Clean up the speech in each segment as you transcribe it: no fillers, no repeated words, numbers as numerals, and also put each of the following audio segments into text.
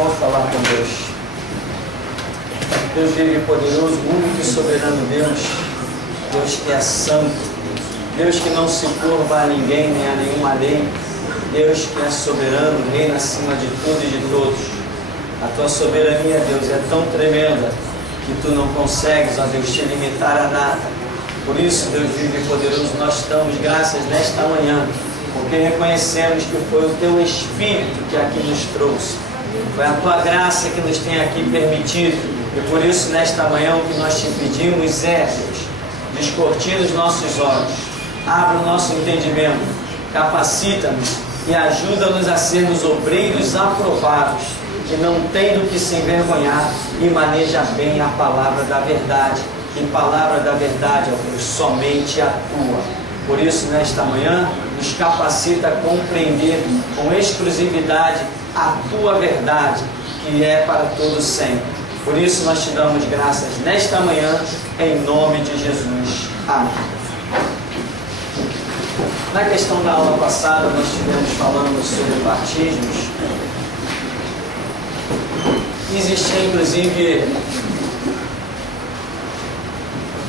Vamos falar com Deus. Deus vive poderoso, único e soberano Deus. Deus que é santo. Deus que não se curva a ninguém, nem a nenhuma lei. Deus que é soberano, reina acima de tudo e de todos. A tua soberania, Deus, é tão tremenda que tu não consegues, ó Deus, te limitar a nada. Por isso, Deus vive poderoso, nós damos graças nesta manhã, porque reconhecemos que foi o teu Espírito que aqui nos trouxe. Foi a tua graça que nos tem aqui permitido. E por isso, nesta manhã, o que nós te pedimos é, Deus, descortina os nossos olhos, abre o nosso entendimento, capacita-nos e ajuda-nos a sermos obreiros aprovados, que não tem do que se envergonhar e maneja bem a palavra da verdade. E palavra da verdade, ó Deus, somente a tua. Por isso, nesta manhã, nos capacita a compreender com exclusividade a tua verdade, que é para todo sempre. Por isso, nós te damos graças nesta manhã, em nome de Jesus. Amém. Na questão da aula passada, nós estivemos falando sobre batismos. Existia, inclusive,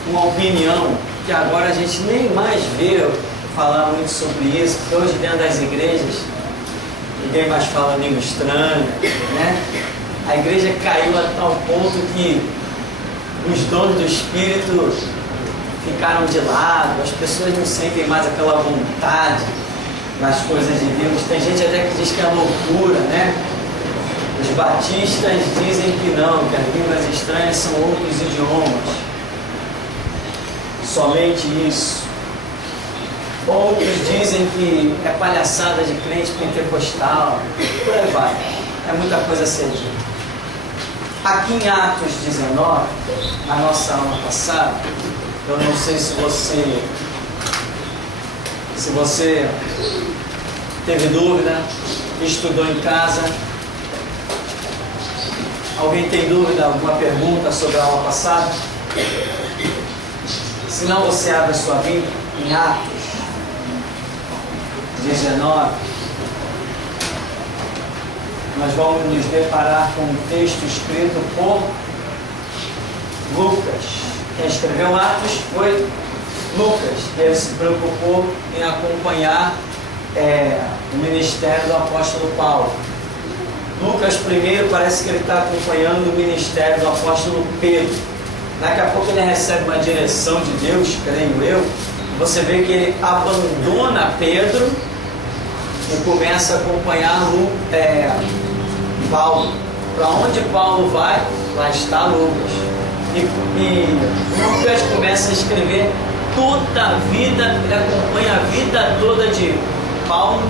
uma opinião que agora a gente nem mais vê falar muito sobre isso, porque hoje dentro das igrejas ninguém mais fala língua estranha, né? A igreja caiu a tal ponto que os dons do Espírito ficaram de lado, as pessoas não sentem mais aquela vontade nas coisas de Deus. Tem gente até que diz que é loucura, né? Os batistas dizem que não, que as línguas estranhas são outros idiomas. Somente isso. Outros dizem que é palhaçada de crente pentecostal. Por aí vai. É muita coisa a ser dita. Aqui em Atos 19, na nossa aula passada, eu não sei se você teve dúvida, estudou em casa. Alguém tem dúvida, alguma pergunta sobre a aula passada? Se não, você abre a sua Bíblia em Atos 19. Nós vamos nos deparar com um texto escrito por Lucas. Quem escreveu Atos foi Lucas. Ele se preocupou em acompanhar o ministério do apóstolo Paulo. Lucas primeiro parece que ele está acompanhando o ministério do apóstolo Pedro. Daqui a pouco ele recebe uma direção de Deus, creio eu. Você vê que ele abandona Pedro e começa a acompanhar Paulo. Para onde Paulo vai, lá está Lucas. E Lucas começa a escrever toda a vida, ele acompanha a vida toda de Paulo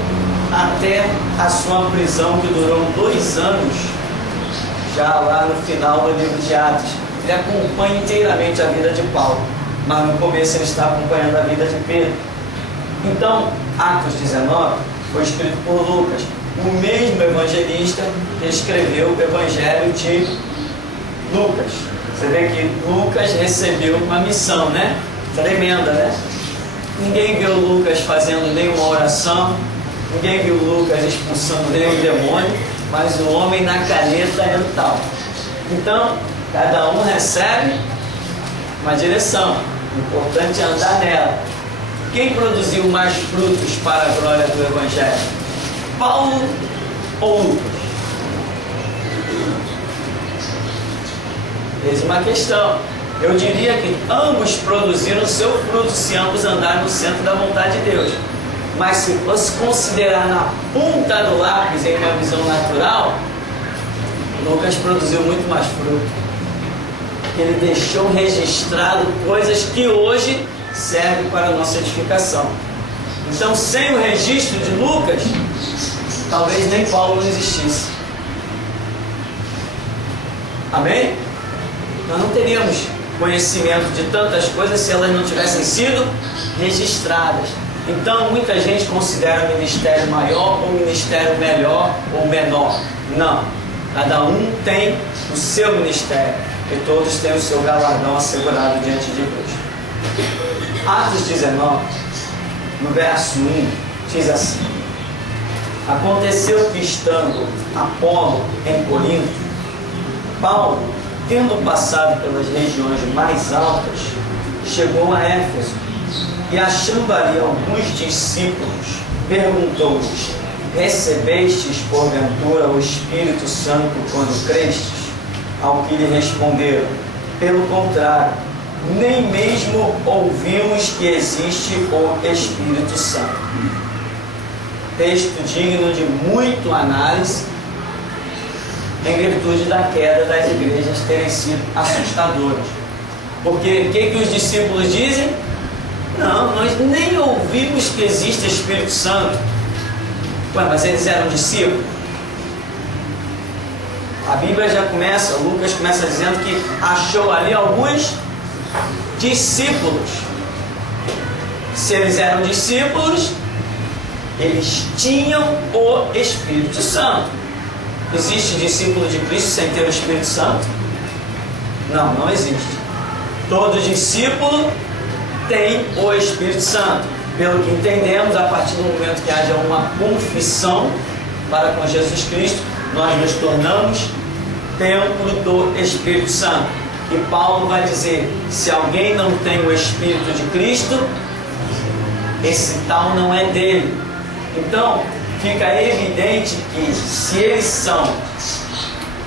até a sua prisão, que durou 2 anos, já lá no final do livro de Atos. Ele acompanha inteiramente a vida de Paulo, mas no começo ele está acompanhando a vida de Pedro. Então, Atos 19 foi escrito por Lucas, o mesmo evangelista que escreveu o evangelho de Lucas. Você vê que Lucas recebeu uma missão, né? Tremenda, né? Ninguém viu Lucas fazendo nenhuma oração, ninguém viu Lucas expulsando nenhum demônio, mas o homem na caneta é tal. Então, cada um recebe uma direção. O importante é andar nela. Quem produziu mais frutos para a glória do Evangelho? Paulo ou Lucas? Eis uma questão. Eu diria que ambos produziram seu fruto se ambos andarem no centro da vontade de Deus. Mas se fosse considerar na ponta do lápis, em uma visão natural, Lucas produziu muito mais fruto. Ele deixou registrado coisas que hoje servem para a nossa edificação. Então, sem o registro de Lucas, talvez nem Paulo não existisse. Amém? Nós não teríamos conhecimento de tantas coisas se elas não tivessem sido registradas. Então, muita gente considera o ministério maior ou o ministério melhor ou menor. Não. Cada um tem o seu ministério e todos têm o seu galardão assegurado diante de Deus. Atos 19, no verso 1, diz assim: Aconteceu que, estando Apolo em Corinto, Paulo, tendo passado pelas regiões mais altas, chegou a Éfeso e, achando ali alguns discípulos, perguntou-lhes: recebestes porventura o Espírito Santo quando crestes? Ao que lhe responderam: pelo contrário, nem mesmo ouvimos que existe o Espírito Santo. Texto digno de muito análise, em virtude da queda das igrejas terem sido assustadoras. Porque o que os discípulos dizem? Não, nós nem ouvimos que existe Espírito Santo. Ué, mas eles eram discípulos? A Bíblia já começa, Lucas começa dizendo que achou ali alguns discípulos. Se eles eram discípulos, eles tinham o Espírito Santo. Existe discípulo de Cristo sem ter o Espírito Santo? Não, não existe. Todo discípulo tem o Espírito Santo. Pelo que entendemos, a partir do momento que haja uma confissão para com Jesus Cristo, nós nos tornamos templo do Espírito Santo. E Paulo vai dizer: se alguém não tem o Espírito de Cristo, esse tal não é dele. Então, fica evidente que se eles são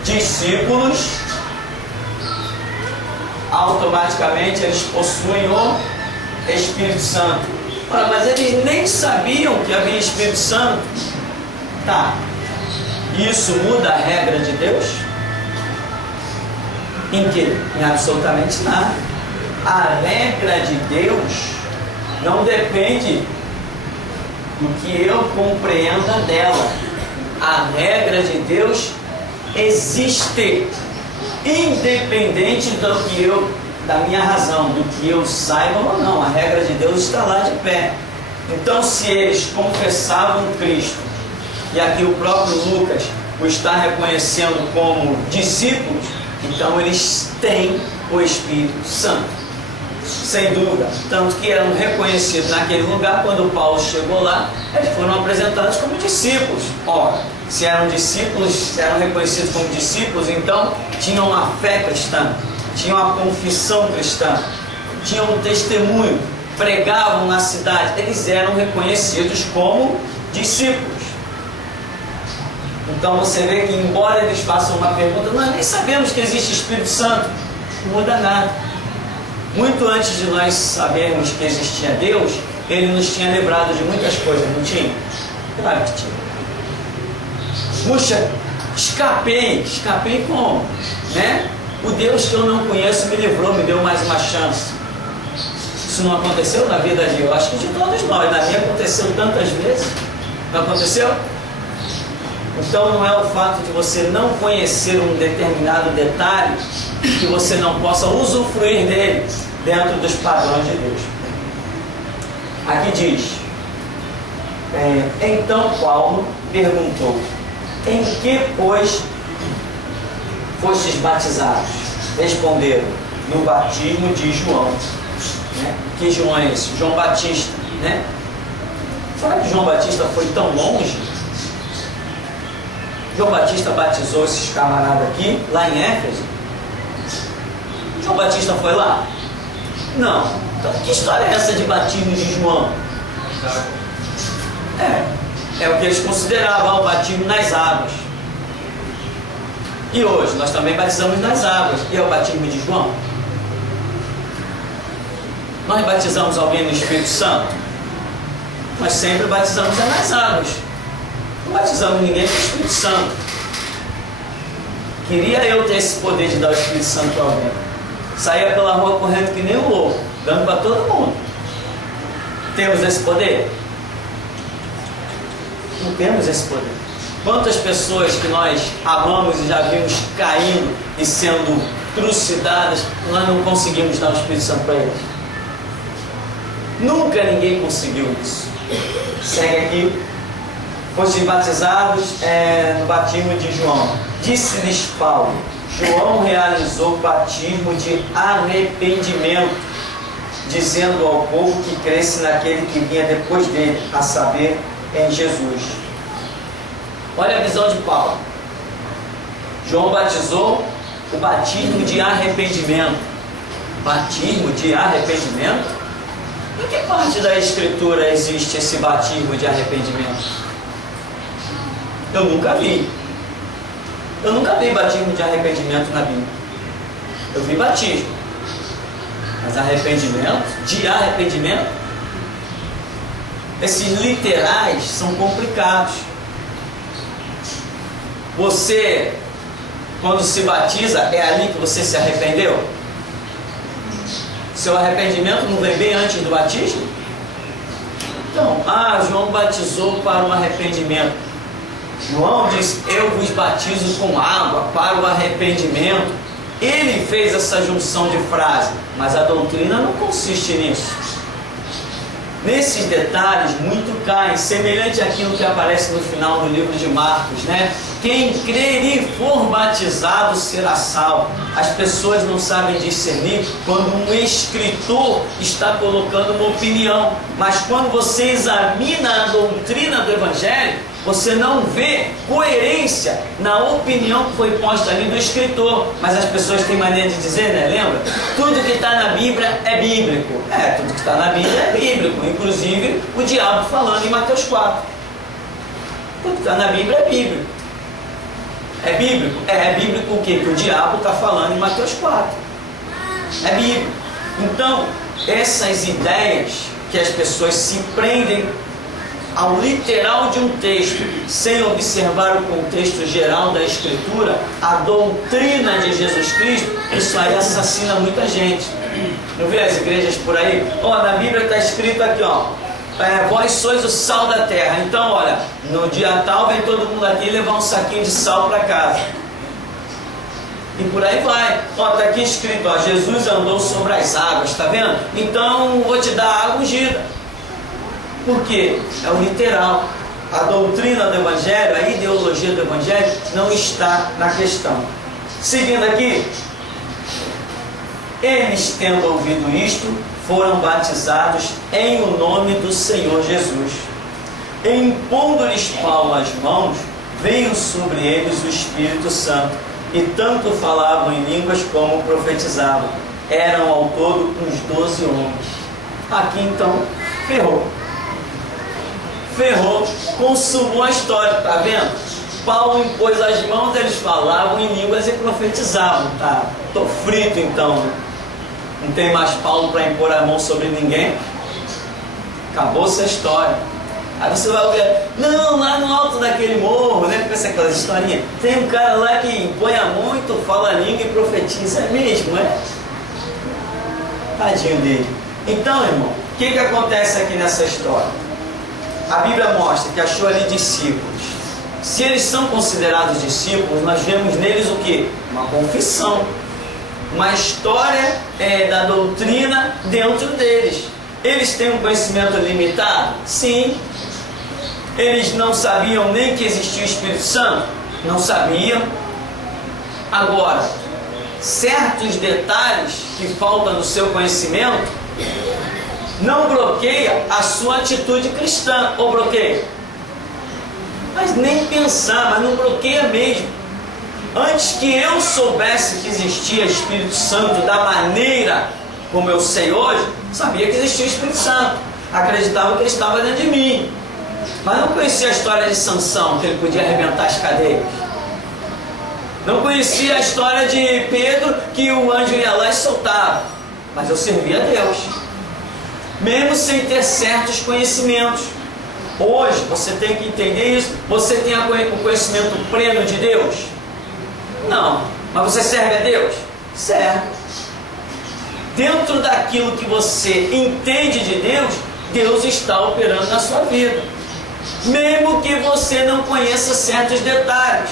discípulos, automaticamente eles possuem o Espírito Santo. Ora, mas eles nem sabiam que havia Espírito Santo. Tá, isso muda a regra de Deus? Em que? Em absolutamente nada. A regra de Deus não depende do que eu compreenda dela. A regra de Deus existe, independente da minha razão, do que eu saiba ou não. A regra de Deus está lá de pé. Então, se eles confessavam Cristo, e aqui o próprio Lucas o está reconhecendo como discípulos, então eles têm o Espírito Santo, sem dúvida. Tanto que eram reconhecidos naquele lugar. Quando Paulo chegou lá, eles foram apresentados como discípulos. Ora, se eram discípulos, se eram reconhecidos como discípulos, então tinham a fé cristã, tinham a confissão cristã, tinham um testemunho, pregavam na cidade. Eles eram reconhecidos como discípulos. Então você vê que, embora eles façam uma pergunta: nós nem sabemos que existe Espírito Santo, não muda nada. Muito antes de nós sabermos que existia Deus, Ele nos tinha livrado de muitas coisas, não tinha? Claro que tinha. Puxa, escapei como? Né? O Deus que eu não conheço me livrou, me deu mais uma chance. Isso não aconteceu na vida de, eu acho que de todos nós. Na minha aconteceu tantas vezes. Não aconteceu? Então não é o fato de você não conhecer um determinado detalhe que você não possa usufruir dele dentro dos padrões de Deus. Aqui diz: então Paulo perguntou: em que, pois, fostes batizados? Responderam: no batismo de João. Né? Que João é esse? João Batista. Né? Será que João Batista foi tão longe? João Batista batizou esses camaradas aqui, lá em Éfeso? João Batista foi lá? Não. Então, que história é essa de batismo de João? É o que eles consideravam o batismo nas águas. E hoje nós também batizamos nas águas. E é o batismo de João? Nós batizamos alguém no Espírito Santo? Nós sempre batizamos nas águas. Não batizamos ninguém com o Espírito Santo. Queria eu ter esse poder de dar o Espírito Santo para alguém. Saía pela rua correndo que nem um louco, dando para todo mundo. Temos esse poder? Não temos esse poder. Quantas pessoas que nós amamos e já vimos caindo e sendo trucidadas, nós não conseguimos dar o Espírito Santo para eles? Nunca ninguém conseguiu isso. Segue aqui. Fostes batizados no batismo de João. Disse-lhes Paulo: João realizou o batismo de arrependimento, dizendo ao povo que cresce naquele que vinha depois dele, a saber, em Jesus. Olha a visão de Paulo. João batizou o batismo de arrependimento. Batismo de arrependimento? Em que parte da Escritura existe esse batismo de arrependimento? Eu nunca vi. Eu nunca vi batismo de arrependimento na Bíblia. Eu vi batismo. Mas arrependimento? De arrependimento? Esses literais são complicados. Você, quando se batiza, é ali que você se arrependeu? Seu arrependimento não vem bem antes do batismo? Então, João batizou para o arrependimento. João diz, eu vos batizo com água para o arrependimento. Ele fez essa junção de frase, mas a doutrina não consiste nisso. Nesses detalhes, muito caem, semelhante àquilo que aparece no final do livro de Marcos, né? Quem crer e for batizado será salvo. As pessoas não sabem discernir quando um escritor está colocando uma opinião, mas quando você examina a doutrina do Evangelho, você não vê coerência na opinião que foi posta ali do escritor. Mas as pessoas têm maneira de dizer, né? Lembra? Tudo que está na Bíblia é bíblico. Tudo que está na Bíblia é bíblico. Inclusive o diabo falando em Mateus 4. Tudo que está na Bíblia é bíblico. É bíblico? É bíblico o quê? Que o diabo está falando em Mateus 4. É bíblico. Então, essas ideias que as pessoas se prendem ao literal de um texto, sem observar o contexto geral da Escritura, a doutrina de Jesus Cristo, isso aí assassina muita gente. Não vê as igrejas por aí? Na Bíblia está escrito aqui, vós sois o sal da terra. Então, olha, no dia tal vem todo mundo aqui levar um saquinho de sal para casa. E por aí vai. Está aqui escrito, Jesus andou sobre as águas, está vendo? Então, vou te dar água ungida. Por quê? É o literal. A doutrina do Evangelho, a ideologia do Evangelho não está na questão. Seguindo aqui, eles, tendo ouvido isto, foram batizados em o nome do Senhor Jesus. E impondo-lhes Paulo as mãos, veio sobre eles o Espírito Santo, e tanto falavam em línguas como profetizavam. Eram ao todo uns 12 homens. Aqui então, ferrou, consumou a história, tá vendo? Paulo impôs as mãos, eles falavam em línguas e profetizavam, tá? Tô frito então, não tem mais Paulo para impor a mão sobre ninguém. Acabou-se a história. Aí você vai ouvir, não, lá no alto daquele morro, né? Com essa historinha, tem um cara lá que impõe a mão e tu fala a língua e profetiza, é mesmo, é? Tadinho dele. Então, irmão, o que acontece aqui nessa história? A Bíblia mostra que achou ali discípulos. Se eles são considerados discípulos, nós vemos neles o quê? Uma confissão, uma história da doutrina dentro deles. Eles têm um conhecimento limitado? Sim. Eles não sabiam nem que existia o Espírito Santo? Não sabiam. Agora, certos detalhes que faltam no seu conhecimento não bloqueia a sua atitude cristã, ou bloqueia? Mas nem pensar, mas não bloqueia mesmo. Antes que eu soubesse que existia Espírito Santo da maneira como eu sei hoje, sabia que existia o Espírito Santo, acreditava que ele estava dentro de mim, mas não conhecia a história de Sansão, que ele podia arrebentar as cadeias. Não conhecia a história de Pedro, que o anjo ia lá e soltava, mas eu servia a Deus, mesmo sem ter certos conhecimentos. Hoje você tem que entender isso. Você tem o conhecimento pleno de Deus? Não. Mas você serve a Deus? Serve. Dentro daquilo que você entende de Deus, Deus está operando na sua vida, mesmo que você não conheça certos detalhes.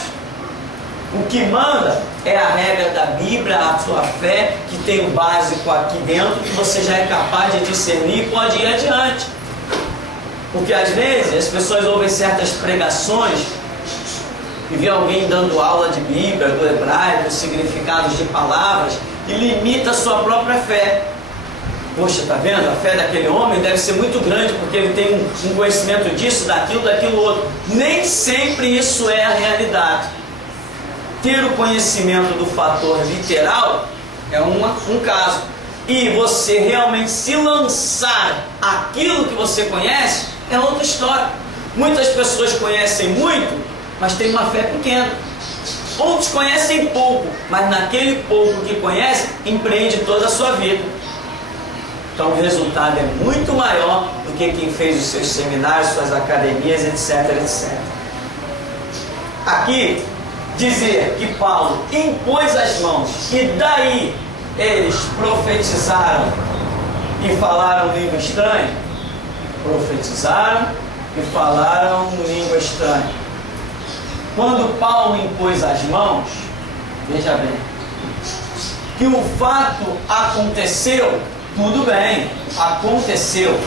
O que manda é a regra da Bíblia, a sua fé, que tem o básico aqui dentro, que você já é capaz de discernir e pode ir adiante. Porque às vezes as pessoas ouvem certas pregações e vê alguém dando aula de Bíblia, do hebraico, significados de palavras, e limita a sua própria fé. Poxa, tá vendo? A fé daquele homem deve ser muito grande, porque ele tem um conhecimento disso, daquilo outro. Nem sempre isso é a realidade. Ter o conhecimento do fator literal é um caso. E você realmente se lançar aquilo que você conhece é outra história. Muitas pessoas conhecem muito, mas têm uma fé pequena. Outros conhecem pouco, mas naquele pouco que conhece, empreende toda a sua vida. Então o resultado é muito maior do que quem fez os seus seminários, suas academias, etc, etc. Aqui, dizer que Paulo impôs as mãos e daí eles profetizaram e falaram língua estranha. Profetizaram e falaram língua estranha. Quando Paulo impôs as mãos, veja bem, que o fato aconteceu, tudo bem, aconteceu,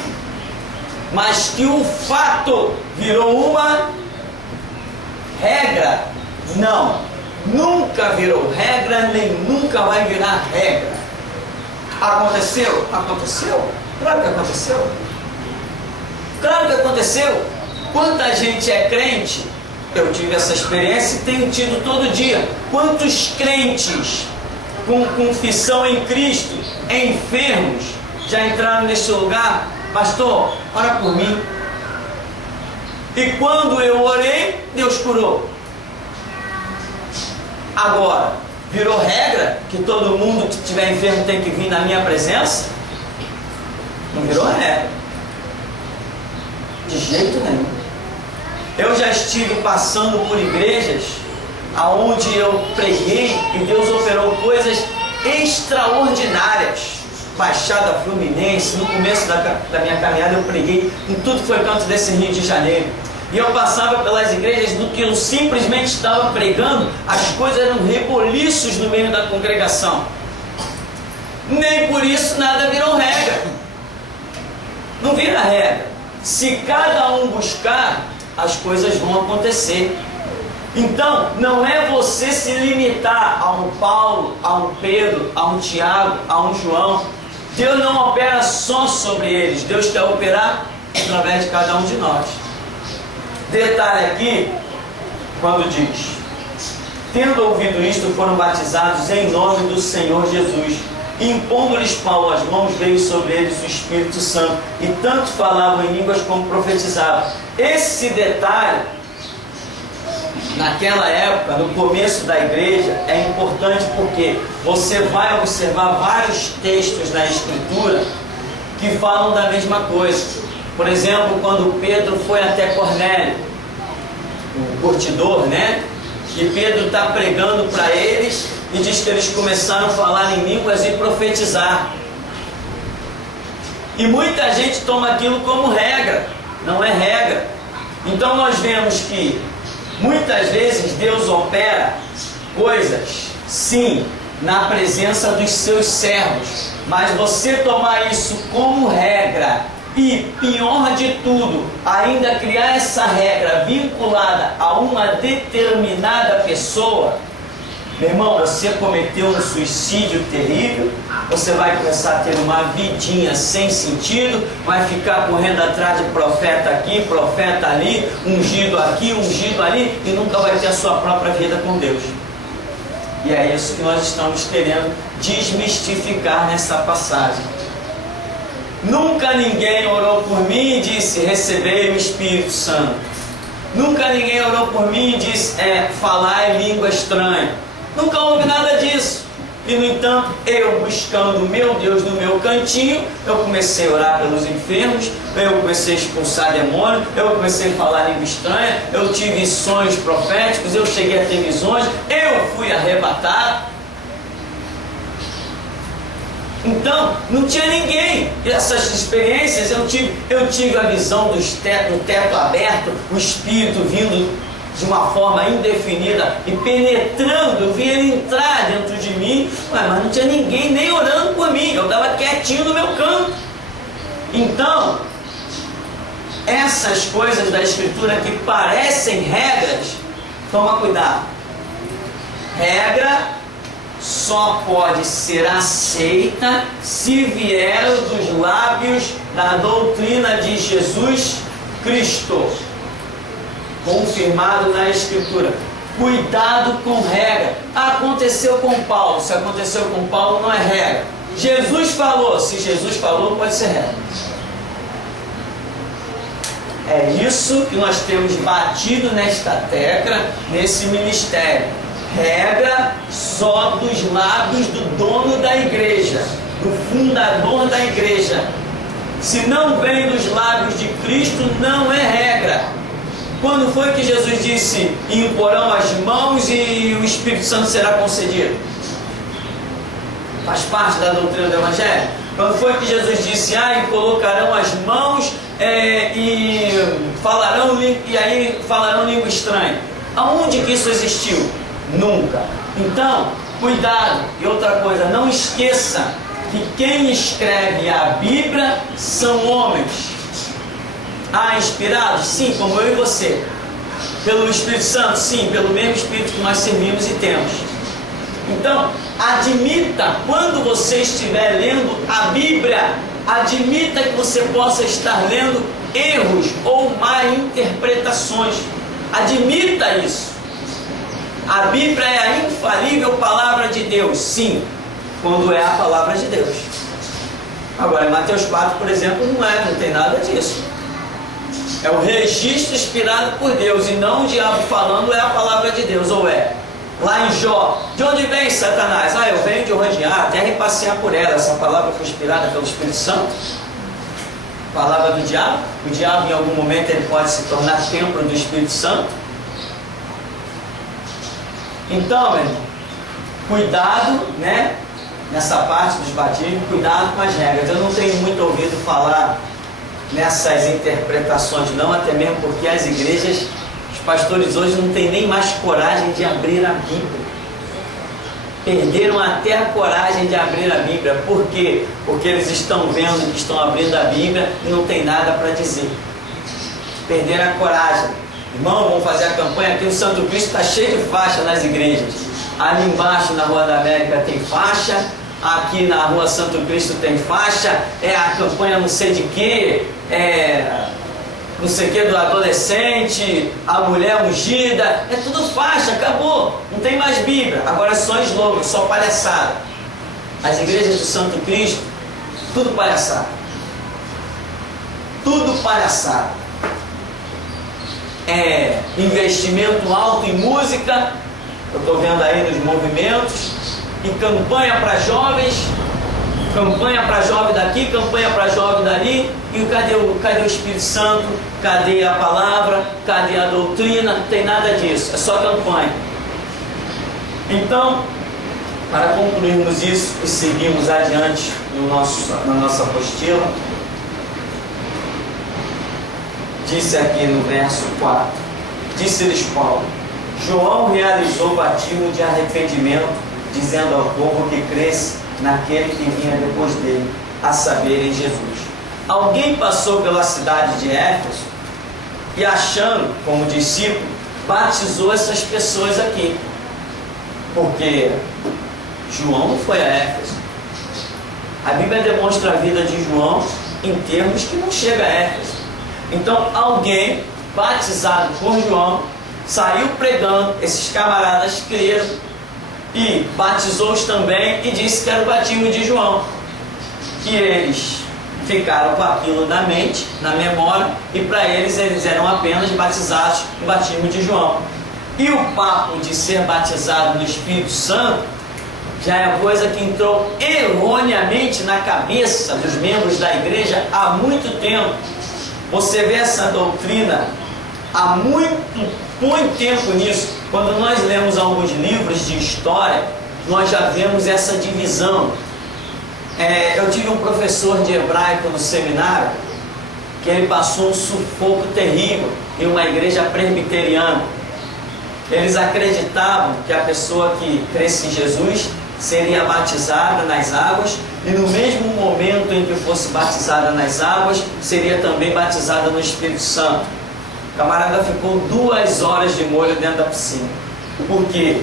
mas que o fato virou uma regra, não, nunca virou regra, nem nunca vai virar regra. Aconteceu? Aconteceu? Claro que aconteceu. Claro que aconteceu. Quanta gente é crente? Eu tive essa experiência e tenho tido todo dia. Quantos crentes com confissão em Cristo, enfermos, já entraram neste lugar? Pastor, ora por mim. E quando eu orei, Deus curou. Agora, virou regra que todo mundo que estiver enfermo tem que vir na minha presença? Não virou regra. De jeito nenhum. Eu já estive passando por igrejas aonde eu preguei e Deus operou coisas extraordinárias. Baixada Fluminense, no começo da minha caminhada eu preguei em tudo que foi canto desse Rio de Janeiro. E eu passava pelas igrejas do que eu simplesmente estava pregando, as coisas eram reboliços no meio da congregação. Nem por isso nada virou regra. Não vira regra. Se cada um buscar, as coisas vão acontecer. Então, não é você se limitar a um Paulo, a um Pedro, a um Tiago, a um João. Deus não opera só sobre eles, Deus quer operar através de cada um de nós. Detalhe aqui, quando diz: tendo ouvido isto, foram batizados em nome do Senhor Jesus. Impondo-lhes Paulo as mãos, veio sobre eles o Espírito Santo, e tanto falavam em línguas como profetizavam. Esse detalhe, naquela época, no começo da igreja, é importante porque você vai observar vários textos na Escritura que falam da mesma coisa. Por exemplo, quando Pedro foi até Cornélio, o curtidor, né? E Pedro está pregando para eles e diz que eles começaram a falar em línguas e profetizar. E muita gente toma aquilo como regra. Não é regra. Então nós vemos que muitas vezes Deus opera coisas, sim, na presença dos seus servos. Mas você tomar isso como regra e, pior de tudo, ainda criar essa regra vinculada a uma determinada pessoa, meu irmão, você cometeu um suicídio terrível. Você vai começar a ter uma vidinha sem sentido, vai ficar correndo atrás de profeta aqui, profeta ali, ungido aqui, ungido ali, e nunca vai ter a sua própria vida com Deus. E é isso que nós estamos querendo desmistificar nessa passagem. Nunca ninguém orou por mim e disse: recebei o Espírito Santo. Nunca ninguém orou por mim e disse: falar em língua estranha. Nunca houve nada disso. E no entanto, eu buscando o meu Deus no meu cantinho, eu comecei a orar pelos enfermos, eu comecei a expulsar demônio, eu comecei a falar língua estranha, eu tive sonhos proféticos, eu cheguei a ter visões, eu fui arrebatado. Então, não tinha ninguém. Essas experiências eu tive a visão do teto aberto, o Espírito vindo de uma forma indefinida e penetrando, eu vi ele entrar dentro de mim, mas não tinha ninguém nem orando por mim, eu estava quietinho no meu canto. Então, essas coisas da Escritura que parecem regras, toma cuidado. Regra só pode ser aceita se vier dos lábios da doutrina de Jesus Cristo, confirmado na Escritura. Cuidado com regra. Aconteceu com Paulo. Se aconteceu com Paulo, não é regra. Jesus falou. Se Jesus falou, pode ser regra. É isso que nós temos batido nesta tecla, nesse ministério. Regra só dos lábios do dono da igreja, do fundador da igreja. Se não vem dos lábios de Cristo, não é regra. Quando foi que Jesus disse: imporão as mãos e o Espírito Santo será concedido? Faz parte da doutrina do Evangelho. Quando foi que Jesus disse: e colocarão as mãos e aí falarão língua estranha? Aonde que isso existiu? Nunca. Então, cuidado. E outra coisa, não esqueça que quem escreve a Bíblia são homens. Inspirados? Sim, como eu e você. Pelo Espírito Santo? Sim, pelo mesmo Espírito que nós servimos e temos. Então, admita, quando você estiver lendo a Bíblia, admita que você possa estar lendo erros ou má interpretações. Admita isso. A Bíblia é a infalível palavra de Deus. Sim, quando é a palavra de Deus. Agora, em Mateus 4, por exemplo, não tem nada disso. É o registro inspirado por Deus, e não o diabo falando é a palavra de Deus, ou é? Lá em Jó, de onde vem Satanás? Eu venho de rodear a terra e passear por ela. Essa palavra foi inspirada pelo Espírito Santo. Palavra do diabo. O diabo, em algum momento, ele pode se tornar templo do Espírito Santo. Então, meu irmão, cuidado, né? Nessa parte dos batismos, cuidado com as regras. Eu não tenho muito ouvido falar nessas interpretações, não, até mesmo porque as igrejas, os pastores hoje não têm nem mais coragem de abrir a Bíblia. Perderam até a coragem de abrir a Bíblia. Por quê? Porque eles estão vendo que estão abrindo a Bíblia e não tem nada para dizer. Perderam a coragem. Irmão, vamos fazer a campanha aqui. O Santo Cristo está cheio de faixa nas igrejas. Ali embaixo, na Rua da América, tem faixa. Aqui na Rua Santo Cristo tem faixa. É a campanha não sei de quê. Não sei o que do adolescente, a mulher ungida. É tudo faixa, acabou. Não tem mais Bíblia. Agora é só slogan, só palhaçada. As igrejas do Santo Cristo, tudo palhaçada. Tudo palhaçada. Investimento alto em música. Eu estou vendo aí nos movimentos. E campanha para jovens. Campanha para jovem daqui, campanha para jovem dali. E cadê o Espírito Santo? Cadê a palavra? Cadê a doutrina? Não tem nada disso, é só campanha. Então, para concluirmos isso e seguirmos adiante na nossa apostila, disse aqui no verso 4, disse-lhes Paulo: João realizou o batismo de arrependimento, dizendo ao povo que cresce naquele que vinha depois dele, a saber, em Jesus. Alguém passou pela cidade de Éfeso e, achando como discípulo, batizou essas pessoas aqui. Porque João não foi a Éfeso. A Bíblia demonstra a vida de João em termos que não chega a Éfeso. Então, alguém batizado por João saiu pregando, esses camaradas creram e batizou-os também e disse que era o batismo de João. E eles ficaram com aquilo na mente, na memória, e para eles eram apenas batizados no batismo de João. E o papo de ser batizado no Espírito Santo já é coisa que entrou erroneamente na cabeça dos membros da igreja há muito tempo. Você vê essa doutrina há muito tempo nisso. Quando nós lemos alguns livros de história, nós já vemos essa divisão. Eu tive um professor de hebraico no seminário, que ele passou um sufoco terrível em uma igreja presbiteriana. Eles acreditavam que a pessoa que cresce em Jesus seria batizada nas águas, e no mesmo momento em que fosse batizada nas águas, seria também batizada no Espírito Santo. O camarada ficou 2 horas de molho dentro da piscina. Por quê?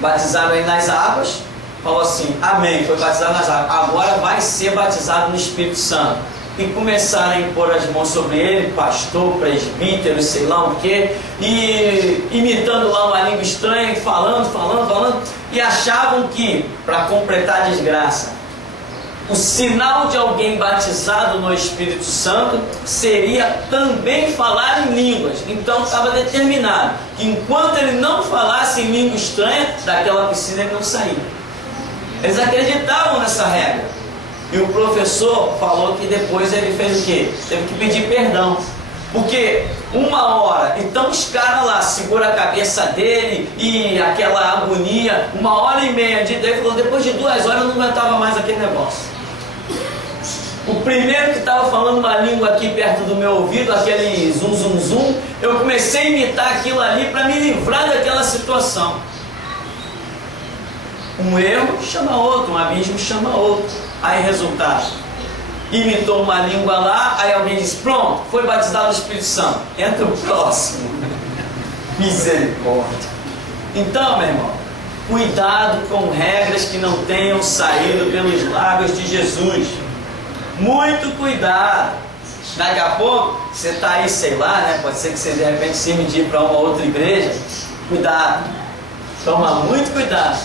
batizado aí nas águas, falou assim, amém, foi batizado nas águas, agora vai ser batizado no Espírito Santo. E começaram a impor as mãos sobre ele, pastor, presbítero, sei lá o que, e imitando lá uma língua estranha, falando, e achavam que, para completar a desgraça, o sinal de alguém batizado no Espírito Santo seria também falar em línguas. Então estava determinado que enquanto ele não falasse em língua estranha, daquela piscina ele não saía. Eles acreditavam nessa regra. E o professor falou que depois ele fez o quê? Teve que pedir perdão. Porque uma hora, então os caras lá seguram a cabeça dele e aquela agonia, 1h30 de ele falou, depois de 2 horas eu não aguentava mais aquele negócio. O primeiro que estava falando uma língua aqui perto do meu ouvido, aquele zum zum zum, eu comecei a imitar aquilo ali para me livrar daquela situação. Um erro chama outro, um abismo chama outro. Aí resultado, imitou uma língua lá, aí alguém disse, pronto, foi batizado no Espírito Santo. Entra o próximo. Misericórdia. Então, meu irmão, cuidado com regras que não tenham saído pelos lábios de Jesus. Muito cuidado. Daqui a pouco, você está aí, sei lá, né? Pode ser que você de repente se medir para uma outra igreja. Cuidado. Toma muito cuidado.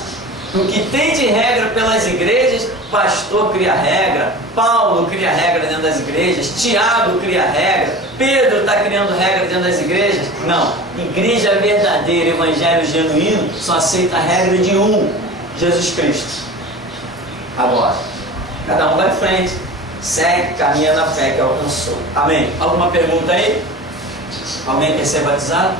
O que tem de regra pelas igrejas, pastor cria regra, Paulo cria regra dentro das igrejas, Tiago cria regra, Pedro está criando regra dentro das igrejas. Não, igreja verdadeira, evangelho genuíno, só aceita a regra de um, Jesus Cristo. Agora, cada um vai em frente, segue, caminha na fé que alcançou. Amém? Alguma pergunta aí? Alguém quer ser batizado?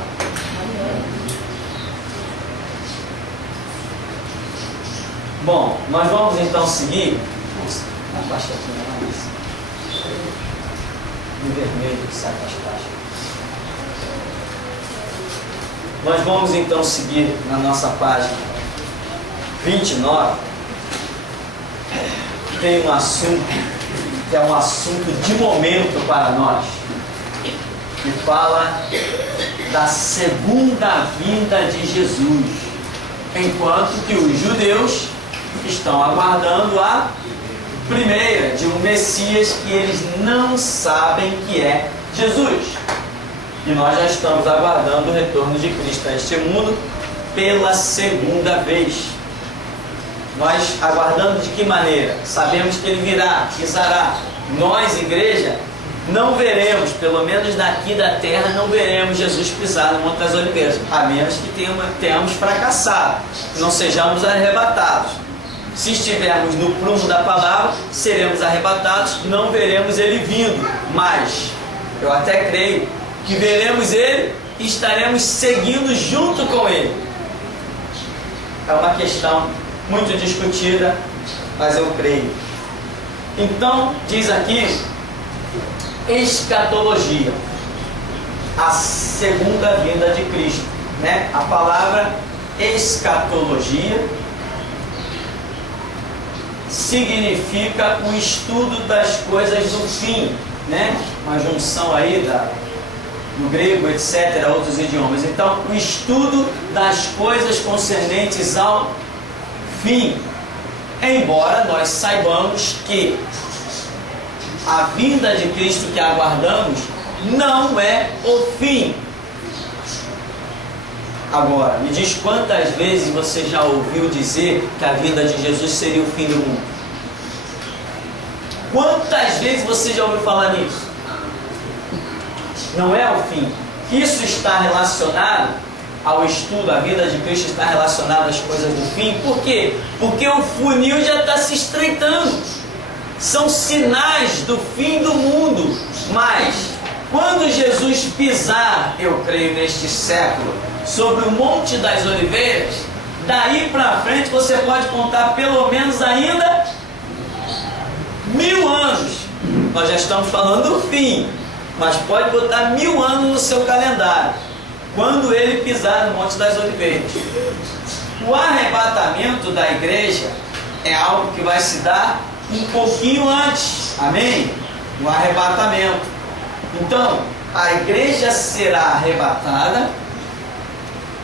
Bom, nós vamos então seguir. Abaixa aqui mais. No vermelho que sai das caixas. Nós vamos então seguir na nossa página 29. Tem um assunto que é um assunto de momento para nós, que fala da segunda vinda de Jesus, enquanto que os judeus estão aguardando a primeira de um Messias que eles não sabem que é Jesus. E nós já estamos aguardando o retorno de Cristo a este mundo pela segunda vez. Nós aguardando de que maneira? Sabemos que Ele virá, pisará. Nós, igreja, não veremos, pelo menos daqui da terra, não veremos Jesus pisar no Monte das Oliveiras, a menos que tenhamos fracassado, que não sejamos arrebatados. Se estivermos no prumo da palavra, seremos arrebatados, não veremos Ele vindo, mas eu até creio que veremos Ele e estaremos seguindo junto com Ele. É uma questão muito discutida, mas eu creio. Então, diz aqui, escatologia, a segunda vinda de Cristo, né? A palavra escatologia significa o estudo das coisas do fim, né? Uma junção aí do grego, etc., outros idiomas. Então, o estudo das coisas concernentes ao fim. Embora nós saibamos que a vinda de Cristo que aguardamos não é o fim. Agora, me diz quantas vezes você já ouviu dizer que a vinda de Jesus seria o fim do mundo? Quantas vezes você já ouviu falar nisso? Não é o fim. Isso está relacionado ao estudo, a vida de Cristo está relacionada às coisas do fim. Por quê? Porque o funil já está se estreitando. São sinais do fim do mundo. Mas, quando Jesus pisar, eu creio neste século, sobre o Monte das Oliveiras, daí para frente você pode contar pelo menos ainda 1000 anos. Nós já estamos falando do fim, mas pode botar 1000 anos no seu calendário, quando ele pisar no Monte das Oliveiras. O arrebatamento da igreja é algo que vai se dar um pouquinho antes, amém? O arrebatamento. Então, a igreja será arrebatada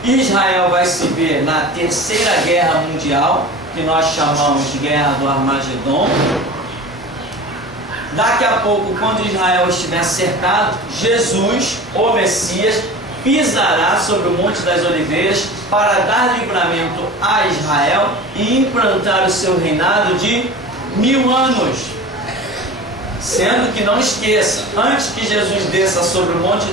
Israel vai se ver na terceira guerra mundial, que nós chamamos de Guerra do Armagedon. Daqui a pouco, quando Israel estiver cercado, Jesus, o Messias, pisará sobre o Monte das Oliveiras para dar livramento a Israel e implantar o seu reinado de 1000 anos. Sendo que, não esqueça, antes que Jesus desça sobre o Monte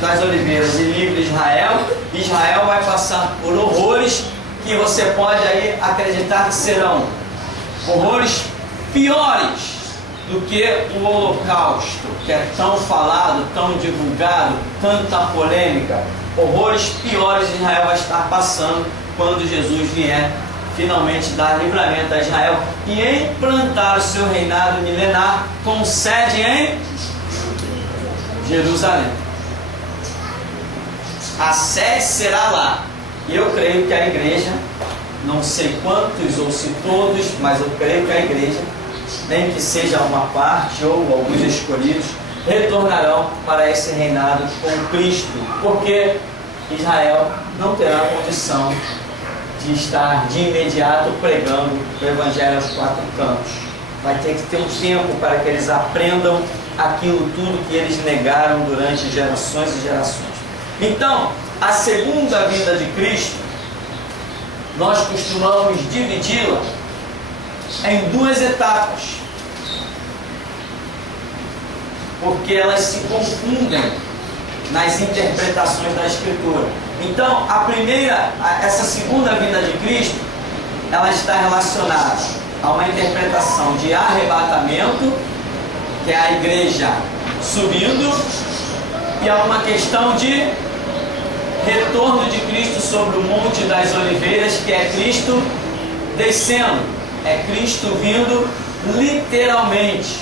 das Oliveiras e livre Israel, Israel vai passar por horrores que você pode aí acreditar que serão horrores piores do que o Holocausto, que é tão falado, tão divulgado, tanta polêmica. Horrores piores Israel vai estar passando quando Jesus vier finalmente dar livramento a Israel e implantar o seu reinado milenar com sede em Jerusalém. A sede será lá. E eu creio que a igreja, não sei quantos ou se todos, mas eu creio que a igreja, nem que seja uma parte ou alguns escolhidos, retornarão para esse reinado com Cristo, porque Israel não terá condição de estar de imediato pregando o Evangelho aos 4 cantos. Vai ter que ter um tempo para que eles aprendam aquilo tudo que eles negaram durante gerações e gerações. Então, a segunda vinda de Cristo, nós costumamos dividi-la em 2 etapas, porque elas se confundem nas interpretações da Escritura. Então, essa segunda vinda de Cristo, ela está relacionada a uma interpretação de arrebatamento, que é a igreja subindo, e a uma questão de retorno de Cristo sobre o Monte das Oliveiras, que é Cristo descendo, é Cristo vindo literalmente.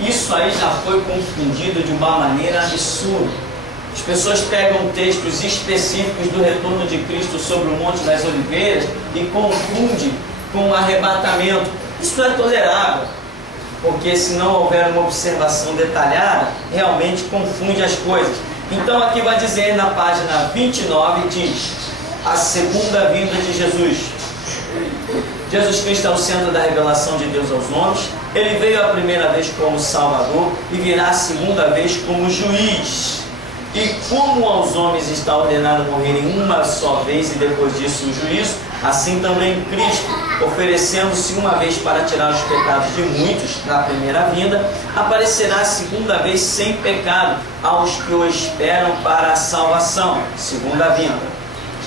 Isso aí já foi confundido de uma maneira absurda. As pessoas pegam textos específicos do retorno de Cristo sobre o Monte das Oliveiras e confundem com o arrebatamento. Isso é tolerável, porque se não houver uma observação detalhada, realmente confunde as coisas. Então aqui vai dizer na página 29, diz: a segunda vinda de Jesus. Jesus Cristo é o centro da revelação de Deus aos homens. Ele veio a primeira vez como Salvador e virá a segunda vez como juiz. E como aos homens está ordenado morrerem uma só vez e depois disso o juízo, assim também Cristo, oferecendo-se uma vez para tirar os pecados de muitos na primeira vinda, aparecerá a segunda vez sem pecado aos que o esperam para a salvação, segunda vinda.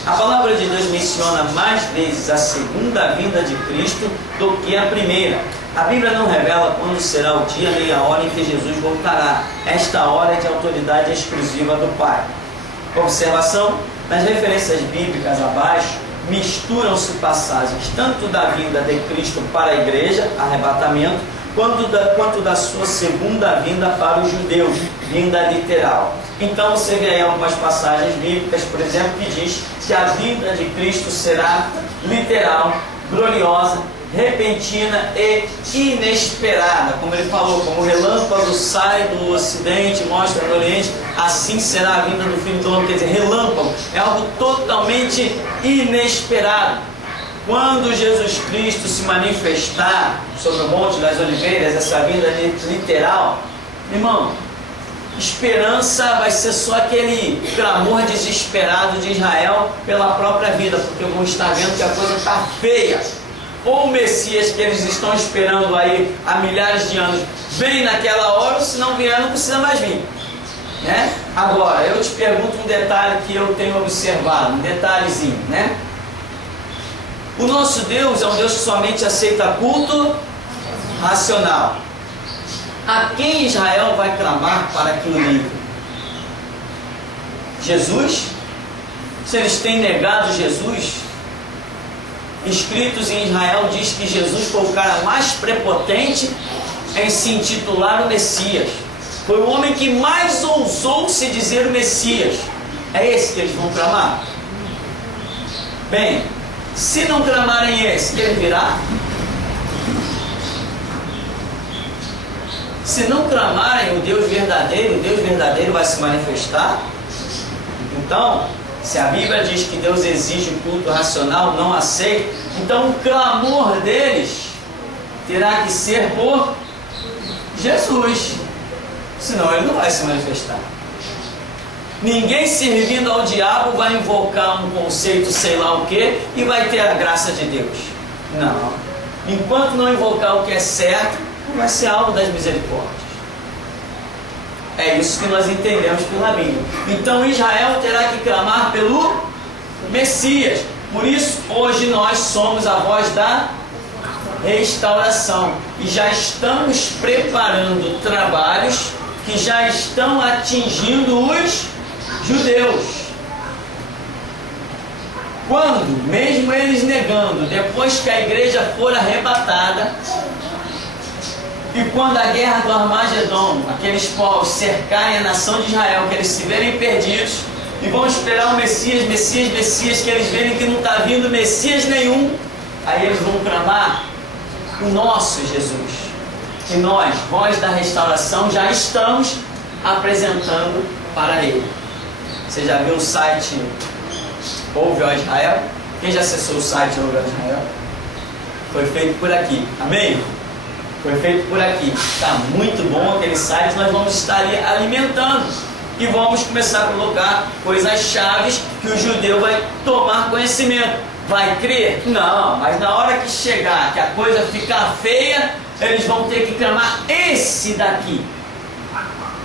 A palavra de Deus menciona mais vezes a segunda vinda de Cristo do que a primeira. A Bíblia não revela quando será o dia nem a hora em que Jesus voltará. Esta hora é de autoridade exclusiva do Pai. Observação: nas referências bíblicas abaixo, misturam-se passagens tanto da vinda de Cristo para a igreja, arrebatamento, quanto da sua segunda vinda para os judeus, vinda literal. Então você vê aí algumas passagens bíblicas, por exemplo, que diz que a vinda de Cristo será literal, gloriosa, repentina e inesperada. Como ele falou, como o relâmpago sai do ocidente, mostra no oriente, assim será a vinda do Filho do Homem. Quer dizer, relâmpago é algo totalmente inesperado. Quando Jesus Cristo se manifestar sobre o Monte das Oliveiras, essa vinda literal, irmão, esperança vai ser só aquele clamor desesperado de Israel pela própria vida, porque vão estar vendo que a coisa está feia. Ou o Messias que eles estão esperando aí há milhares de anos vem naquela hora, ou se não vier não precisa mais vir, né? Agora, eu te pergunto um detalhe que eu tenho observado, um detalhezinho, né? O nosso Deus é um Deus que somente aceita culto racional. A quem Israel vai clamar para que o livre? Jesus? Se eles têm negado Jesus, escritos em Israel diz que Jesus foi o cara mais prepotente em se intitular o Messias. Foi o homem que mais ousou se dizer o Messias. É esse que eles vão clamar? Bem, se não clamarem esse, ele virá? Se não clamarem o Deus verdadeiro vai se manifestar? Então, se a Bíblia diz que Deus exige o culto racional, não aceita, então o clamor deles terá que ser por Jesus, senão ele não vai se manifestar. Ninguém servindo ao diabo vai invocar um conceito sei lá o que e vai ter a graça de Deus. Não. Enquanto não invocar o que é certo, não vai ser alvo das misericórdias. É isso que nós entendemos pela Bíblia. Então Israel terá que clamar pelo Messias. Por isso, hoje nós somos a voz da restauração. E já estamos preparando trabalhos que já estão atingindo os judeus. Quando, mesmo eles negando, depois que a igreja for arrebatada, e quando a guerra do Armagedon, aqueles povos cercarem a nação de Israel, que eles se verem perdidos, e vão esperar o Messias, Messias, Messias, que eles verem que não está vindo Messias nenhum, aí eles vão clamar o nosso Jesus. E nós, voz da restauração, já estamos apresentando para ele. Você já viu o site Ouve ao Israel? Quem já acessou o site Ouve ao Israel? Foi feito por aqui, amém? Foi feito por aqui. Está muito bom aquele site, nós vamos estar ali alimentando. E vamos começar a colocar coisas chaves que o judeu vai tomar conhecimento. Vai crer? Não, mas na hora que chegar, que a coisa ficar feia, eles vão ter que clamar esse daqui,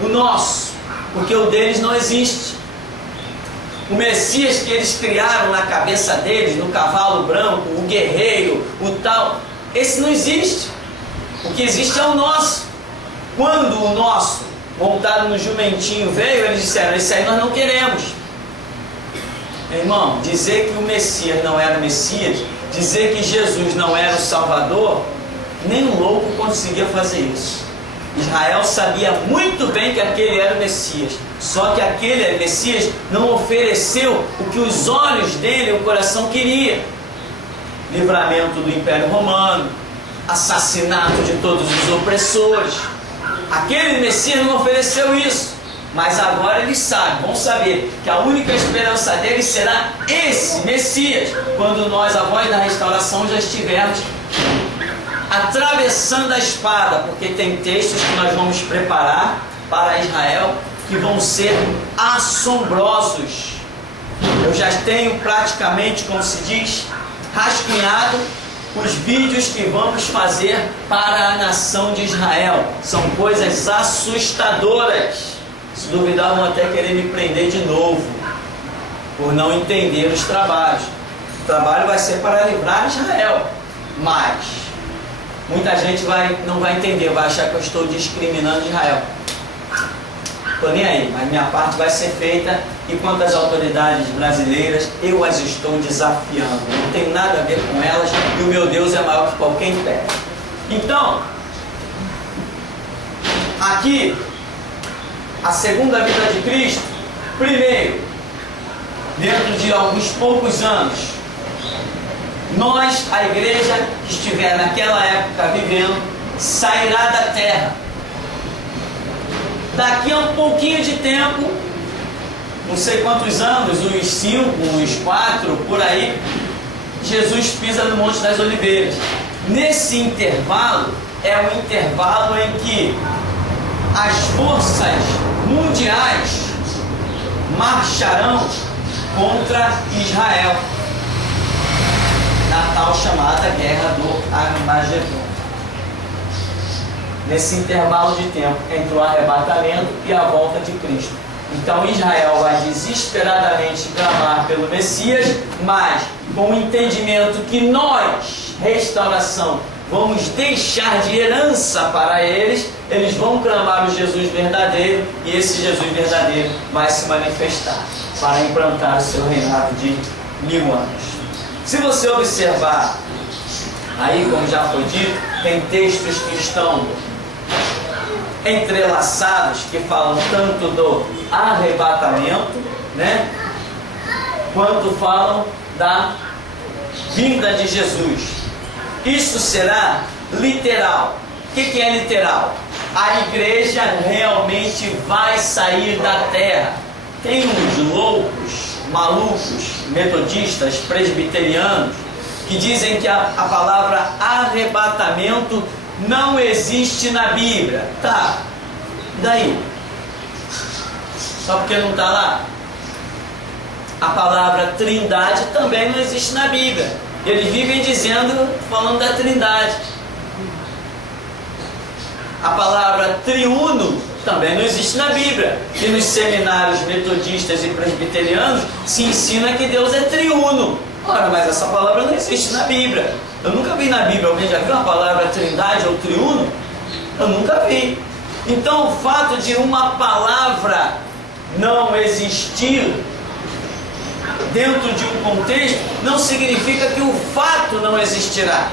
o nosso, porque o deles não existe. O Messias que eles criaram na cabeça deles, no cavalo branco, o guerreiro, o tal, esse não existe. O que existe é o nosso. Quando o nosso, montado no jumentinho, veio, eles disseram, esse aí nós não queremos. Irmão, dizer que o Messias não era o Messias, dizer que Jesus não era o Salvador, nem um louco conseguia fazer isso. Israel sabia muito bem que aquele era o Messias, só que aquele Messias não ofereceu o que os olhos dele, o coração queria. Livramento do Império Romano, assassinato de todos os opressores. Aquele Messias não ofereceu isso, mas agora eles sabem, vão saber que a única esperança deles será esse Messias, quando nós, a voz da restauração, já estivermos atravessando a espada, porque tem textos que nós vamos preparar para Israel que vão ser assombrosos. Eu já tenho praticamente, como se diz, rascunhado os vídeos que vamos fazer para a nação de Israel. São coisas assustadoras. Se duvidar, vão até querer me prender de novo por não entender os trabalhos. O trabalho vai ser para livrar Israel, mas muita gente não vai entender, vai achar que eu estou discriminando Israel. Estou nem aí, mas minha parte vai ser feita, e quanto às autoridades brasileiras, eu as estou desafiando. Não tem nada a ver com elas, e o meu Deus é maior que qualquer império. Então, aqui, a segunda vinda de Cristo, primeiro, dentro de alguns poucos anos, nós, a igreja que estiver naquela época vivendo, sairá da terra. Daqui a um pouquinho de tempo, não sei quantos anos, uns 5, uns 4, por aí, Jesus pisa no Monte das Oliveiras. Nesse intervalo, é um intervalo em que as forças mundiais marcharão contra Israel, na tal chamada Guerra do Armagedon. Nesse intervalo de tempo entre o arrebatamento e a volta de Cristo. Então Israel vai desesperadamente clamar pelo Messias, mas com o entendimento que nós, restauração, vamos deixar de herança para eles, eles vão clamar o Jesus verdadeiro, e esse Jesus verdadeiro vai se manifestar para implantar o seu reinado de 1000 anos. Se você observar, aí como já foi dito, tem textos que estão entrelaçados, que falam tanto do arrebatamento, né, quanto falam da vinda de Jesus. Isso será literal. O que é literal? A igreja realmente vai sair da terra. Tem uns loucos, malucos, metodistas, presbiterianos, que dizem que a palavra arrebatamento não existe na Bíblia. Tá, e daí? Só porque não está lá? A palavra trindade também não existe na Bíblia. Eles vivem falando da trindade. A palavra triuno também não existe na Bíblia. E nos seminários metodistas e presbiterianos se ensina que Deus é triuno. Ora, mas essa palavra não existe na Bíblia. Eu nunca vi na Bíblia. Alguém já viu a palavra trindade ou triuno? Eu nunca vi. Então o fato de uma palavra não existir dentro de um contexto não significa que o fato não existirá.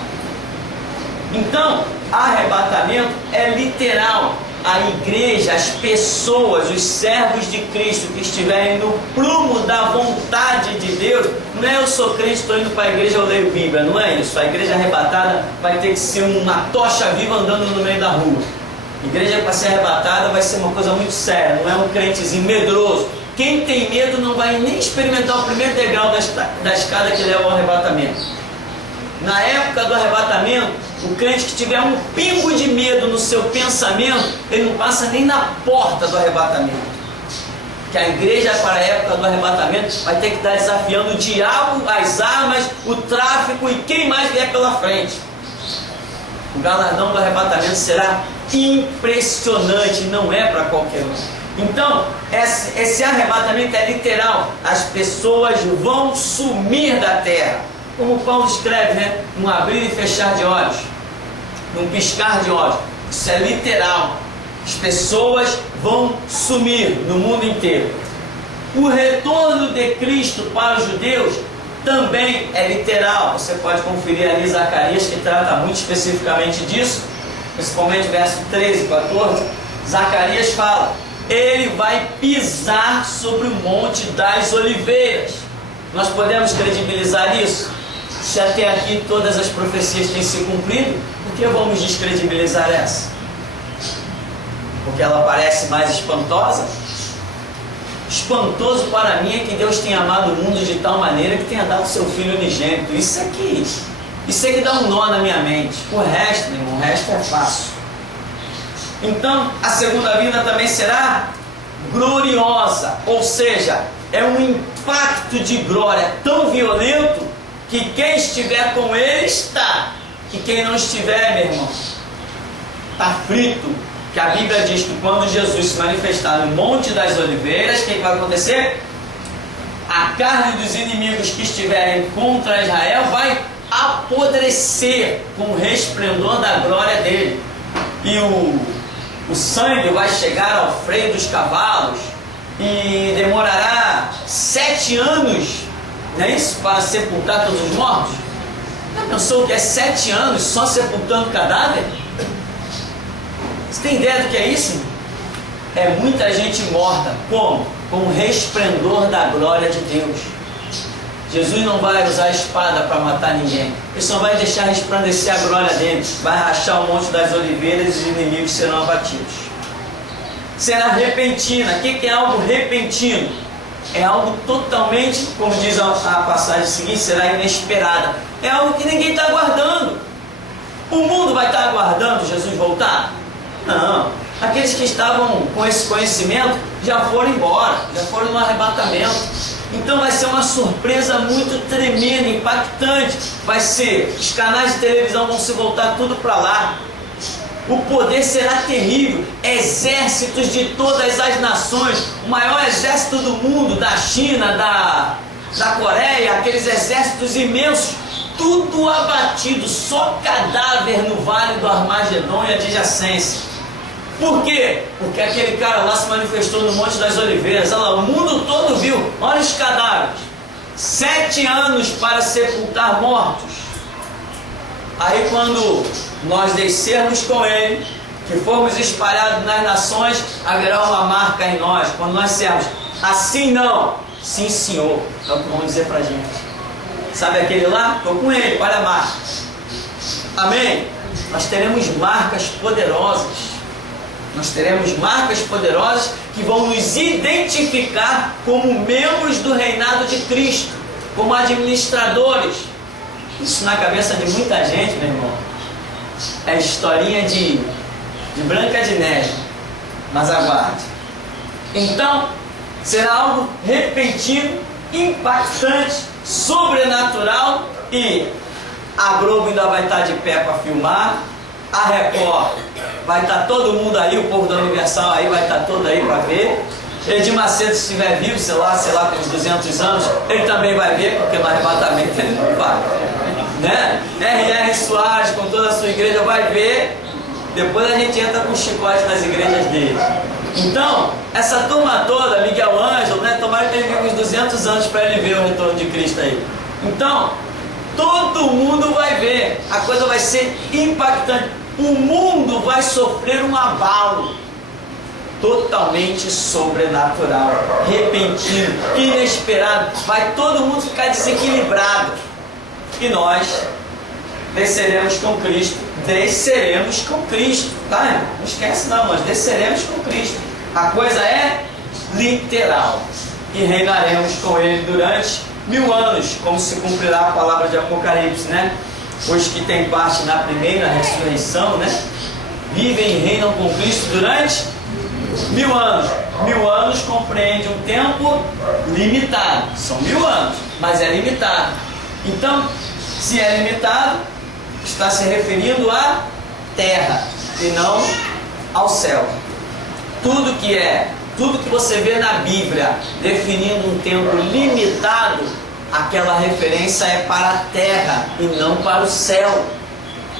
Então, arrebatamento é literal. A igreja, as pessoas, os servos de Cristo que estiverem no prumo da vontade de Deus, não é eu sou crente, estou indo para a igreja, eu leio Bíblia, não é isso. A igreja arrebatada vai ter que ser uma tocha viva andando no meio da rua. A igreja para ser arrebatada vai ser uma coisa muito séria, não é um crentezinho medroso. Quem tem medo não vai nem experimentar o primeiro degrau da escada que leva ao arrebatamento. Na época do arrebatamento, o crente que tiver um pingo de medo no seu pensamento, ele não passa nem na porta do arrebatamento. Que a igreja, para a época do arrebatamento, vai ter que estar desafiando o diabo, as armas, o tráfico e quem mais vier pela frente. O galardão do arrebatamento será impressionante, não é para qualquer um. Então, esse arrebatamento é literal. As pessoas vão sumir da terra. Como Paulo escreve, né? Num abrir e fechar de olhos, num piscar de olhos. Isso é literal. As pessoas vão sumir no mundo inteiro. O retorno de Cristo para os judeus também é literal. Você pode conferir ali Zacarias, que trata muito especificamente disso, principalmente verso 13 e 14. Zacarias fala: ele vai pisar sobre o Monte das Oliveiras. Nós podemos credibilizar isso? Se até aqui todas as profecias têm se cumprido, por que vamos descredibilizar essa? Porque ela parece mais espantosa? Espantoso para mim é que Deus tenha amado o mundo de tal maneira que tenha dado seu Filho unigênito. Isso é que dá um nó na minha mente. O resto, meu irmão, o resto é fácil. Então, a segunda vinda também será gloriosa, ou seja, é um impacto de glória tão violento que quem estiver com ele está, e quem não estiver, meu irmão, está frito. Que a Bíblia diz que quando Jesus se manifestar no Monte das Oliveiras, o que vai acontecer? A carne dos inimigos que estiverem contra Israel vai apodrecer com o resplendor da glória dele. E o sangue vai chegar ao freio dos cavalos e demorará 7 anos, não é isso? Para sepultar todos os mortos. Já pensou o que é 7 anos só sepultando cadáver? Você tem ideia do que é isso? É muita gente morta. Como? Com o resplendor da glória de Deus. Jesus não vai usar a espada para matar ninguém. Ele só vai deixar resplandecer a glória dele. Vai rachar o Monte das Oliveiras e os inimigos serão abatidos. Será repentina. O que é algo repentino? É algo totalmente, como diz a passagem seguinte, será inesperada. É algo que ninguém está aguardando. O mundo vai estar aguardando Jesus voltar? Não. Aqueles que estavam com esse conhecimento já foram embora, já foram no arrebatamento. Então vai ser uma surpresa muito tremenda, impactante. Vai ser, os canais de televisão vão se voltar tudo para lá. O poder será terrível. Exércitos de todas as nações, o maior exército do mundo, da China, da Coreia, aqueles exércitos imensos, tudo abatido, só cadáver no vale do Armagedon e adjacência. Por quê? Porque aquele cara lá se manifestou no Monte das Oliveiras. Olha lá, o mundo todo viu. Olha os cadáveres. 7 anos para sepultar mortos. Aí quando nós descermos com ele, que formos espalhados nas nações, haverá uma marca em nós. Quando nós dissermos, assim não, sim senhor, é o que vão dizer pra gente. Sabe aquele lá? Estou com ele, olha a marca. Amém? Nós teremos marcas poderosas. Nós teremos marcas poderosas que vão nos identificar como membros do reinado de Cristo, como administradores. Isso na cabeça de muita gente, meu irmão, é historinha de Branca de Neve, mas aguarde. Então, será algo repentino, impactante, sobrenatural, e a Globo ainda vai estar de pé para filmar, a Record vai estar todo mundo aí, o povo da Universal aí vai estar todo aí para ver. Edir Macedo, se estiver vivo, sei lá, com uns 200 anos, ele também vai ver, porque no arrebatamento ele não vai, né? R.R. Soares, com toda a sua igreja, vai ver. Depois a gente entra com o chicote nas igrejas dele. Então, essa turma toda, Miguel Ângelo, né? Tomara que ele viva uns 200 anos para ele ver o retorno de Cristo aí. Então, todo mundo vai ver. A coisa vai ser impactante. O mundo vai sofrer um abalo totalmente sobrenatural, repentino, inesperado. Vai todo mundo ficar desequilibrado. E nós desceremos com Cristo. Desceremos com Cristo, tá, irmão? Não esquece não, nós desceremos com Cristo. A coisa é literal. E reinaremos com Ele durante 1000 anos, como se cumprirá a palavra de Apocalipse, né? Os que têm parte na primeira ressurreição, né? Vivem e reinam com Cristo durante 1000 anos. 1000 anos compreende um tempo limitado. São 1000 anos, mas é limitado. Então, se é limitado, está se referindo à terra e não ao céu. Tudo que você vê na Bíblia definindo um tempo limitado, aquela referência é para a terra e não para o céu.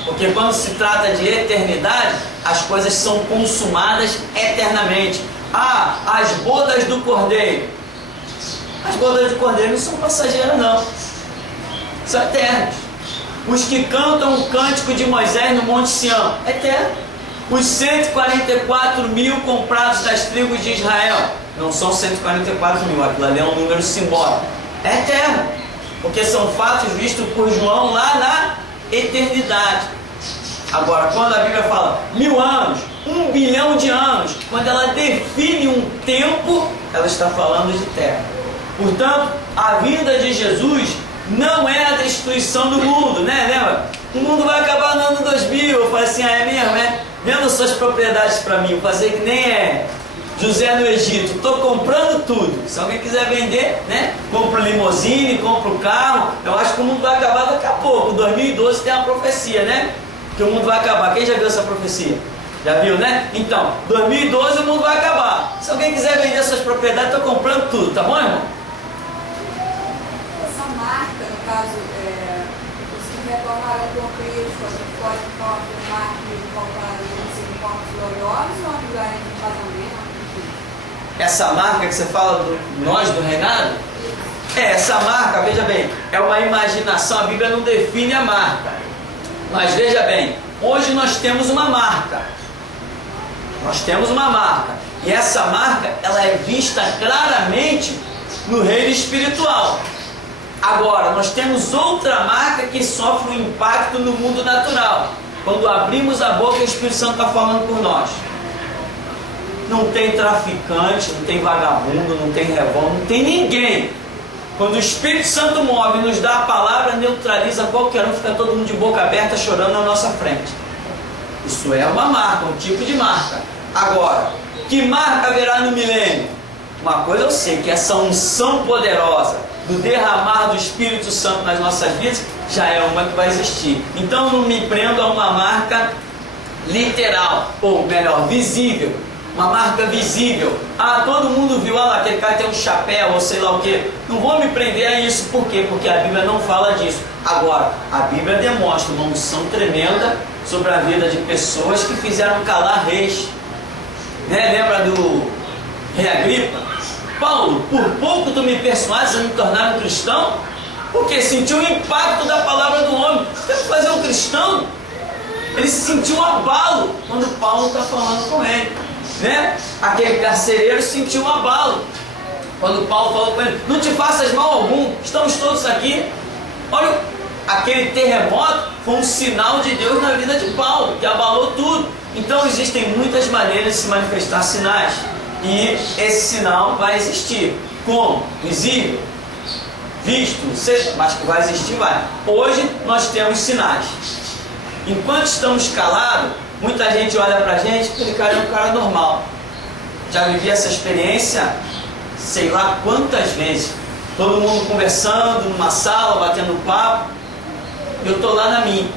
Porque quando se trata de eternidade, as coisas são consumadas eternamente. Ah, as bodas do Cordeiro. As bodas do Cordeiro não são passageiras, não. São eternas. Os que cantam o cântico de Moisés no Monte Sião, é eterno. Os 144 mil comprados das tribos de Israel, não são 144 mil, aquilo ali é um número simbólico, é eterno, porque são fatos vistos por João lá na eternidade. Agora, quando a Bíblia fala 1000 anos, 1 bilhão de anos, quando ela define um tempo, ela está falando de terra. Portanto, a vinda de Jesus não é a destruição do mundo, né? Lembra? O mundo vai acabar no ano 2000. Eu falei assim, é mesmo, é? Venda suas propriedades para mim, vou fazer que nem José no Egito, estou comprando tudo. Se alguém quiser vender, né? Compra o limousine, compra o carro. Eu acho que o mundo vai acabar daqui a pouco. 2012 tem uma profecia, né? Que o mundo vai acabar. Quem já viu essa profecia? Já viu, né? Então, 2012 o mundo vai acabar. Se alguém quiser vender suas propriedades, estou comprando tudo, tá bom, irmão? Essa marca, no caso, os que retornarão com Cristo, a gente pode afirmar que voltarão em corpos gloriosos ou a lugar de casamento? Essa marca que você fala nós do reinado? Essa marca, veja bem, é uma imaginação. A Bíblia não define a marca. Mas veja bem, hoje nós temos uma marca. Nós temos uma marca. E essa marca, ela é vista claramente no reino espiritual. Agora, nós temos outra marca que sofre um impacto no mundo natural. Quando abrimos a boca, o Espírito Santo está falando por nós. Não tem traficante, não tem vagabundo, não tem revólver, não tem ninguém. Quando o Espírito Santo move e nos dá a palavra, neutraliza qualquer um, fica todo mundo de boca aberta chorando na nossa frente. Isso é uma marca, um tipo de marca. Agora, que marca haverá no milênio? Uma coisa eu sei, que essa unção poderosa do derramar do Espírito Santo nas nossas vidas já é uma que vai existir. Então não me prendo a uma marca literal, ou melhor, visível. Uma marca visível. Ah, todo mundo viu, lá, aquele cara tem um chapéu ou sei lá o que. Não vou me prender a isso. Por quê? Porque a Bíblia não fala disso. Agora, a Bíblia demonstra uma unção tremenda sobre a vida de pessoas que fizeram calar reis. Né? Lembra do rei Agripa? Paulo, por pouco tu me persuades a me tornar um cristão? Porque sentiu o impacto da palavra do homem. Você tem que fazer um cristão? Ele sentiu um abalo quando Paulo está falando com ele. Né? Aquele carcereiro sentiu um abalo quando Paulo falou com ele: não te faças mal algum, estamos todos aqui. Olha, aquele terremoto foi um sinal de Deus na vida de Paulo, que abalou tudo. Então existem muitas maneiras de se manifestar sinais. E esse sinal vai existir. Como? Visível? Visto? Não sei, mas que vai existir, vai. Hoje nós temos sinais. Enquanto estamos calados, muita gente olha pra gente, aquele cara é um cara normal. Já vivi essa experiência, sei lá quantas vezes. Todo mundo conversando numa sala, batendo papo. Eu estou lá na minha.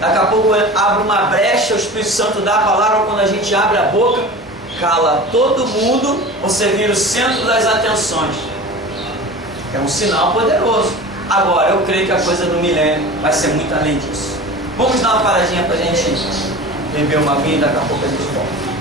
Daqui a pouco abre uma brecha, o Espírito Santo dá a palavra, quando a gente abre a boca, cala todo mundo, você vira o centro das atenções. É um sinal poderoso. Agora, eu creio que a coisa do milênio vai ser muito além disso. Vamos dar uma paradinha para a gente beber uma vinha e daqui a pouco a gente volta.